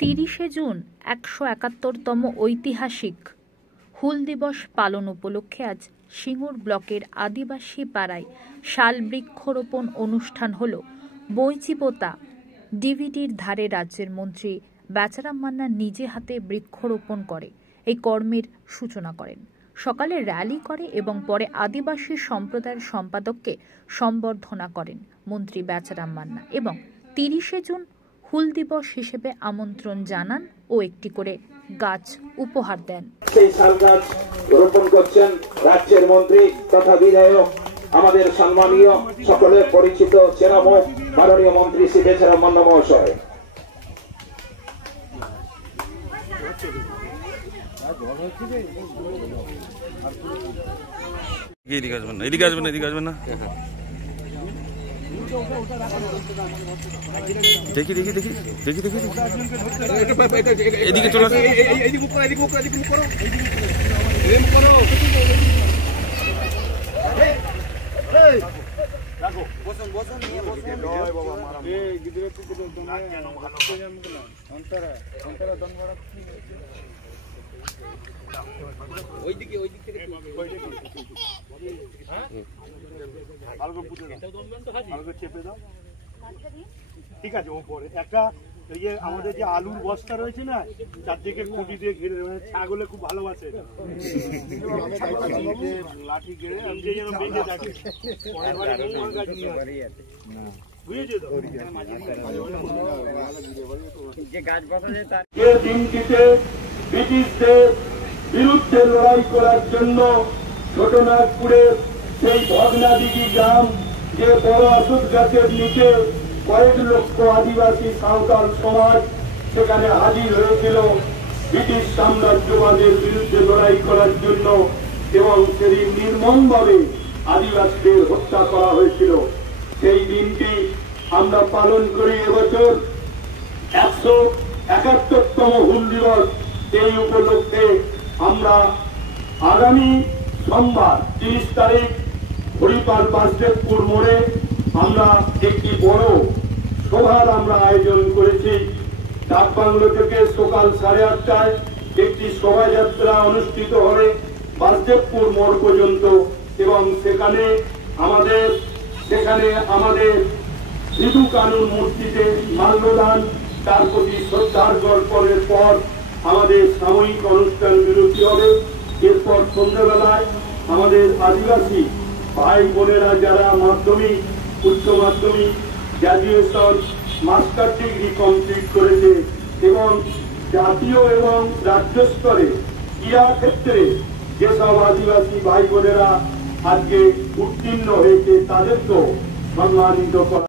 30শে June 171তম ঐতিহাসিক হুল দিবস পালন উপলক্ষে আজ সিঙ্গুর ব্লকের আদিবাসী পাড়ায় শাল বৃক্ষরোপণ অনুষ্ঠান হল। বৈচিপোতা ডিভিডির ধারে রাজ্যের মন্ত্রী বেচারাম মান্না নিজে হাতে বৃক্ষরোপণ করে এই কর্মের সূচনা করেন। সকালে র্যালি করে এবং পরে আদিবাসী সম্প্রদায়ের সম্পাদককে সম্বর্ধনা করেন মন্ত্রী বেচারাম মান্না এবং 30শে জুন হুল দিবস হিসেবে আমন্ত্রণ জানান ও একটি করে গাছ উপহার দেন। সেই শাল গাছ রোপণ করছেন রাজ্যের মন্ত্রী তথা বিধায়ক আমাদের সম্মানীয় সকলের পরিচিত চেনামুখ মাননীয় মন্ত্রী শ্রী বেচারাম মান্না মহাশয়। দেখি দেখি দেখি দেখি দেখি এদিকে চলে ঠিক আছে। ওপরে একটা এই যে আমাদের যে আলুর বস্তা রয়েছে না, চারদিকে খুঁটি দিয়ে ঘিরে মানে ছাগলে খুব ভালোবাসে লাঠি ঘিরে যেন বেঁধে থাকে। বুঝেছো তো? যে দিনটিতে ব্রিটিশদের বিরুদ্ধে লড়াই করার জন্য ছোটনাগপুরের সেই ভগ্নাদিঘি গ্রাম, যে বড় অশোক গাছের নিচে কয়েক লক্ষ আদিবাসী সাঁওতাল সমাজ সেখানে হাজির হয়েছিল ব্রিটিশ সাম্রাজ্যবাদের বিরুদ্ধে লড়াই করার জন্য, এবং সেই নির্মমভাবে আদিবাসীদের হত্যা করা হয়েছিল। সেই দিনটি আমরা পালন করি এবছর 171তম হুল দিবস। এই উপলক্ষে আমরা আগামী সোমবার 30 তারিখ হরিপাল বাসদেবপুর মোড়ে আমরা একটি বড় সভার আয়োজন করেছি। ডাকবাংলো থেকে সকাল 8:30টায় একটি শোভাযাত্রা অনুষ্ঠিত হবে বাসদেবপুর মোড় পর্যন্ত, এবং সেখানে আমাদের সিধু কানুন মূর্তিতে মাল্যদান, তার প্রতি শ্রদ্ধার জ্ঞাপনের পর আমাদের সাময়িক অনুষ্ঠান বিরতি হবে। এরপর সন্ধ্যাবেলায় আমাদের আদিবাসী ভাই বোনেরা যারা মাধ্যমিক, উচ্চ মাধ্যমিক, গ্র্যাজুয়েশন, মাস্টার ডিগ্রি কমপ্লিট করেছে এবং জাতীয় এবং রাজ্য স্তরে ক্রীড়া ক্ষেত্রে যেসব আদিবাসী ভাই বোনেরা আজকে উত্তীর্ণ হয়েছে তাদেরকেও সম্মানিত করা।